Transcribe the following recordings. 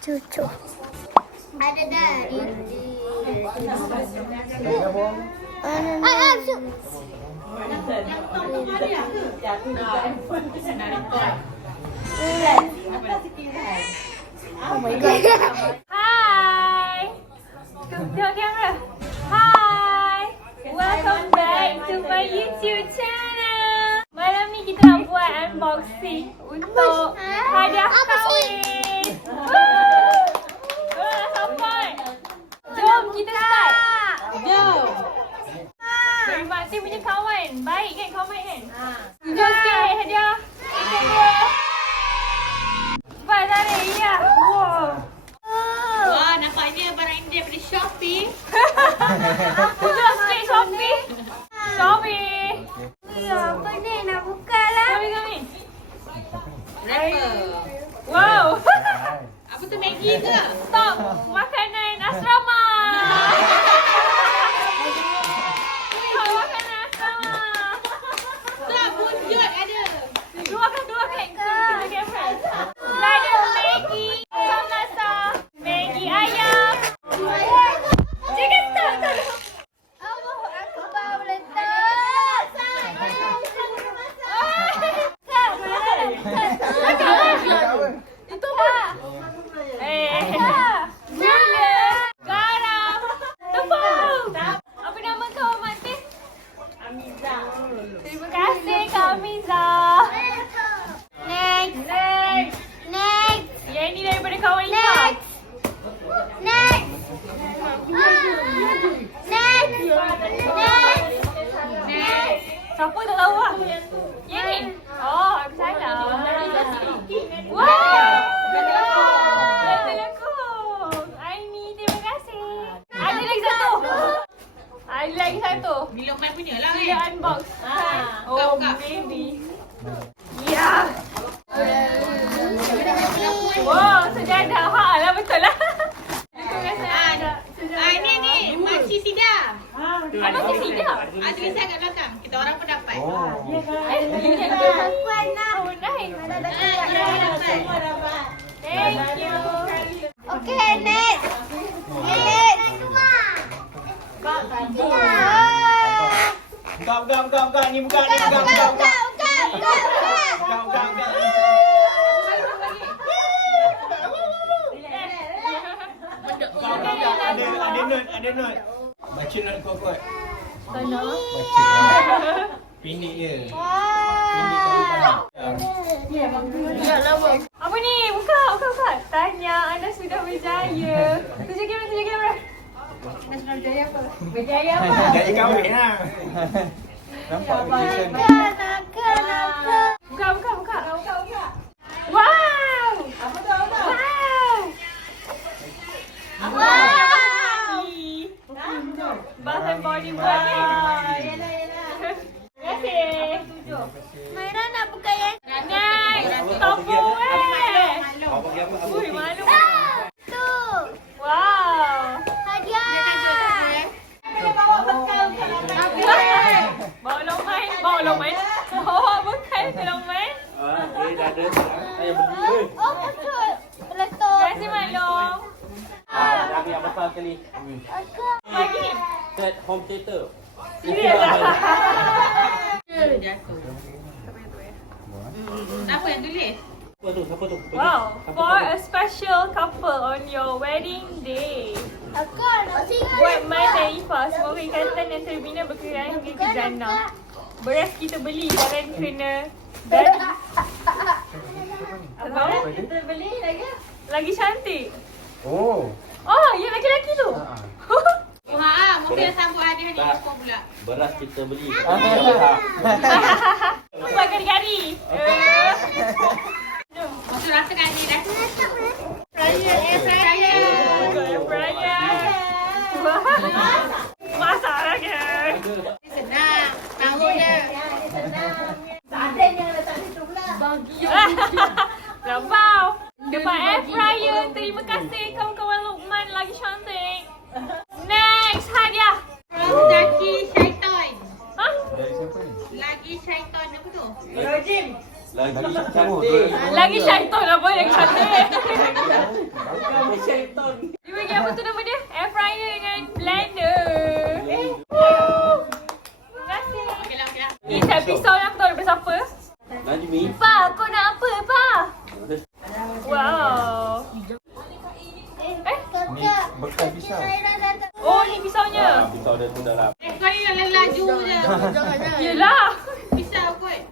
Cucu. Ada dari. Oh my god. Hi. Tengok kamera. Hi. Welcome back to my YouTube channel. Malam ni kita nak buat unboxing untuk hadiah kahwin. Support. Jom kita start. Jom. Dari Makti punya kawan. Baik kan kawan kan? Jom sikit hadiah. Cepat tarik. Ya. Wow. Wah, nampaknya barang ini daripada Shopee. Jom sikit Shopee. Shopee. Ya, apa ni nak buka lah. Kami. Rapper. Wow. Apa tu, Maggi ke? Stop. Makanan asrama. Stop makanan asrama. Tak, wujud ada. Dua kan. Kita kamera. Ada Maggi. Asam rasa. Maggi ayam. Jangan stop. Allah Akbar letak. Itu apa? Gula. Garam. Tepung. Apa nama kau, Makti? Amiza. Terima kasih, Kak Amiza. Next. Yang ini daripada kawan Ika. Next. Siapa tak tahu lah? Yang ni? Oh, aku salah. Wow! Betul aku. Aini, terima kasih. Ada lagi satu. Ada lagi satu. Bila Mai punya lah Sila kan? unbox. Buka. Maybe. Ya. Wow, sejadah. Ha lah, betul lah. Terima kasih. Ni. Makcik Sida. Apa sih Sida? Tulisan kat belakang. Kita orang pun dapat. Ini ada kuan lah. Oh, nice. Semua dapat. Thank you. Okay, next. Buka ni buka. Ada note. Baca note kau kuat. Sana. Baca. Pindik je. Pindik kau buka. Apa ni? Buka. Tanya, anda sudah berjaya. Tunjuk kamera. Anda sudah berjaya apa? Berjaya apa? Jadi kahwin lah. Nampak vision. Buka. Wow! Apa tu? Wow! Bahan body buat ni. Terima kasih. Maira nak buka yang Nice. Tofu Kau bagi apa? Ui, malu. tu. Wow. Hadiah. Bawa longman. Bawa bekal ke longman. Dah ada. Saya berdua. Oh, betul. Terima Letup. kasih, Maklong. Dah yang besar sekali. Lagi. Set home theater. Serius lah. Apa yang tulis? Siapa tu? Wow. For a special couple on your wedding day. Aku nak Buat Mai dan Ifah, semoga ikatan yang terbina berkaitan hingga ke jannah. Beras kita beli, jangan kena Apa? Kita beli lagi. Lagi cantik. Oh. Oh, yang laki-laki tu. Mungkin dah sambut hadiah ni lupa pula. Beras kita beli. Buat gari-gari. Jom. Masa rasakan ni dah. Masak lagi. Senang. Tahu je. Lampau. Depan air fryer. Terima kasih kawan-kawan Luqman lagi cantik. Next hadiah. Lagi syaitan. Ha? Dari siapa ni? Lagi syaitan apa tu? Lagi cantik. Lagi syaitan apa yang cantik? pisau. Oh, ni pisaunya. Pisau dia tu dalam. Kau ni yang laju je. Yelah. Pisau kot.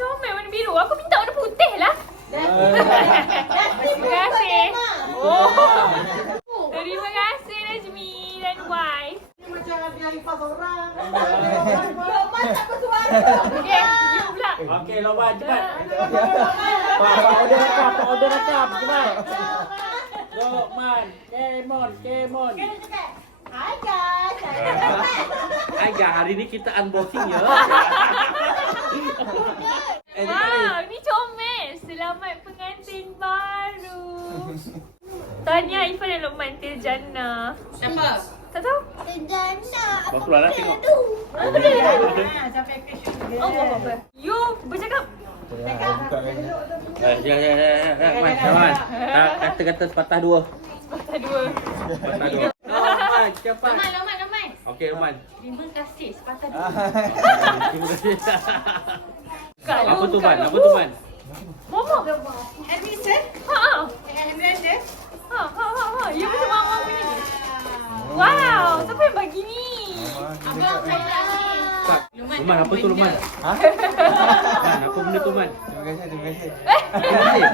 Comel warna biru. Aku minta warna putih lah. Terima kasih. Oh. Terima kasih Najmi dan wife. Macam ada Arifah seorang. Okay, you pula. Okey, Loman cepat. Pak order rakam, cepat. Loman, Kemon. Hai guys. Ayah, hari ni kita unboxing ya. Wow, ni comel. Selamat pengantin baru. Tahniah Ifan dan Lokman Tiljana. Siapa? Tak tahu? Jana. Bawa keluar lah tengok. Apa dia? Sampai fashion dia. Oh, apa? You bercakap. Buka lagi. Man. Kata-kata sepatah dua. Patah dua. Sepatah dua. Loman, cepat. Loman. Okey, Loman. Terima kasih. Sepatah dua. Terima kasih. Kak Apa Lu, tu, Kak Man? Lu. Apa tu, Man? Mama. Admission? Ha. Admission? You macam mama punya ni. Wow, siapa yang bagi ni? Abang saya lagi. Loman, apa tu, Loman? Ha? Man, apa benda tu, Man? Terima kasih. Terima kasih.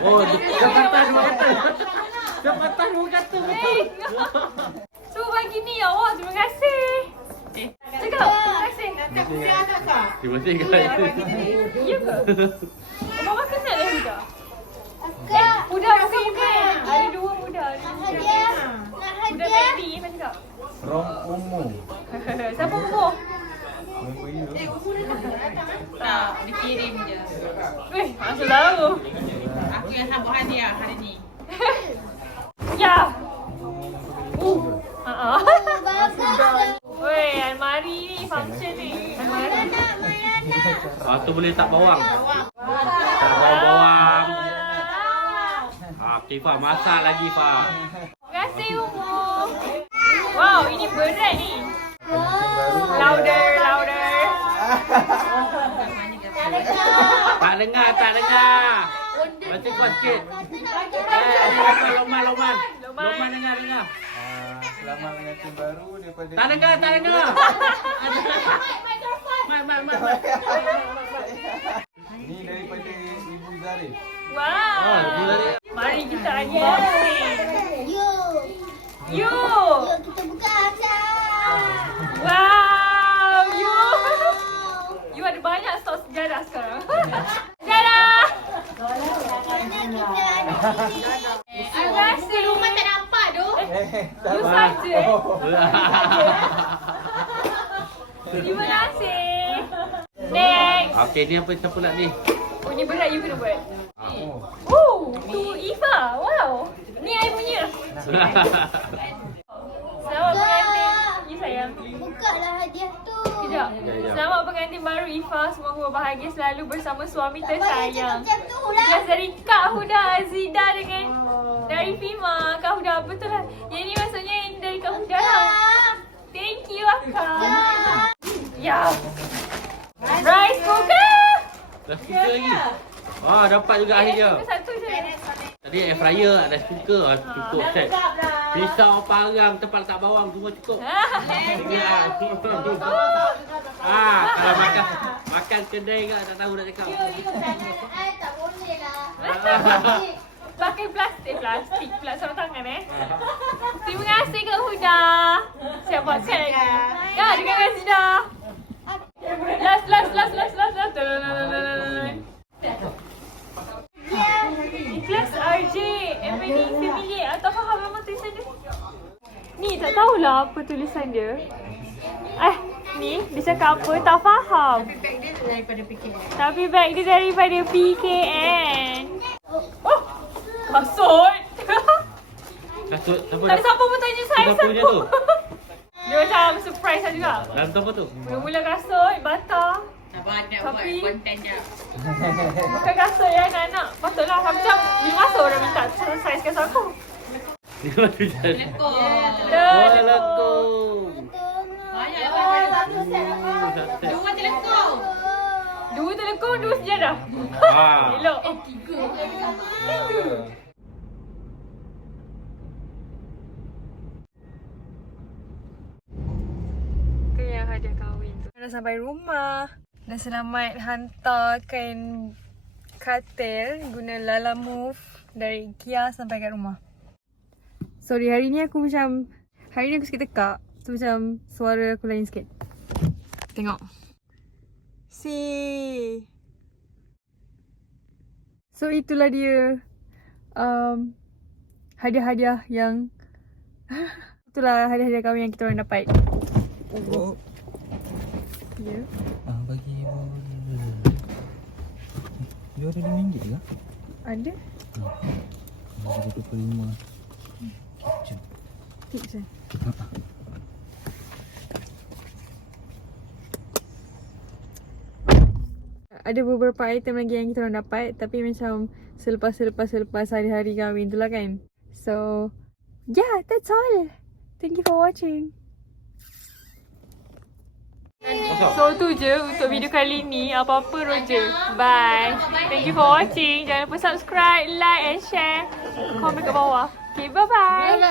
Oh, dia patah dua kata. Dia patah dua kata, betul. Semua bagi ni ya Allah, terima kasih. Cakap, terima kasih. Dia anak kau? Terima kasih, guys. Ya ke? Mama kenal dah Huda? Kak. Huda bukan. Ada dua Huda. Hadiah. Nak Huda hadiah. baby, kan cakap? Rom umum. Siapa umur? Member you. Tak, dikirim je. Weh, asal tahu. Aku yang sambut hadiah hari ni. Ya. Ha. Bagus. Weh, almari ni function ni. Almari. Ah, tu boleh tak bawang? Tak bawang. Okey, Fah. Masak lagi, Fah. Terima kasih umur. Wow, ini berat ni. Louder. Tak dengar. Baca kuat sikit. Loman. Loman dengar. Selamat pengantin baru daripada Tak dengar. Mat. Ni daripada Ibu Zarif. Wow. Mari kita unboxing. You. Yuk kita buka asal. Wow, you ada banyak stok sejarah sekarang. Sejarah. Terima kasih. Rumah tak nampak tu. You saja. Terima kasih. Next. Okey, ni apa siapa pula ni? Oh, ni berat you kena buat. Oh. Oh, tu Ifa. Wow. Ni I punya. Selamat pengantin. You sayang. Buka lah hadiah tu. Sekejap. Ya. Selamat pengantin baru Ifa. Semoga berbahagia selalu bersama suami tersayang. Macam tu lah. Jelas dari Kak Huda Azida dengan dari Fima. Kak Huda, betul lah. Yang ni maksudnya yang dari Kak Huda lah. Thank you, Akak. Ya. Rice cooker. Dah speaker lagi. Dapat juga akhirnya. Satu je. Tadi air fryer, ada speaker. Cukup set. Pisau, parang, tempat letak bawang semua cukup. Kalau makan kedai ke tak tahu nak cakap. I tak boleh lah. Pakai plastik pula sarung tangan Terima kasih Kak Huda. Siap buat set lagi. Ya, terima kasih dah. Last. Ikhlas RJ Emily Family atau faham memang tulisan dia? Ni tak tahulah apa tulisan dia. Ni dia cakap apa tak faham. Bag dia daripada PKN. Tapi bag dia daripada PKN. Oh, kasut. Kasut siapa Tak ada siapa pun tanya saiz Siapa punya aku. tu? Dia macam surprise lah juga. Dalam tu apa tu? Mula-mula kasut, bata. Sabar nak buat Tapi- konten je. Bukan kasut yang anak-anak. Patutlah macam 5 orang minta saiz kasut aku. Ni macam Lekor. lekong. Banyak Satu set apa? Dua telekor. 2 telekong, 2 sejadah. Ah. Elok. 3. dah sampai rumah. Dah selamat hantar kain katil guna Lala Move dari IKEA sampai kat rumah. Sorry, hari ni aku sikit tekak. So macam suara aku lain sikit. Tengok. So itulah dia hadiah-hadiah yang itulah hadiah-hadiah kahwin yang kita orang dapat. Oh. Ya. Bagi dia ada RM5 ke? Ada. Bagi 25. Kecil. Tips eh. Ada beberapa item lagi yang kita orang dapat, tapi macam selepas hari-hari kahwin tu lah kan. So yeah, that's all. Thank you for watching. So tu je untuk video kali ni. Apa-apa roja. Bye. Thank you for watching. Jangan lupa subscribe, like and share. Komen kat bawah. Okay, bye-bye.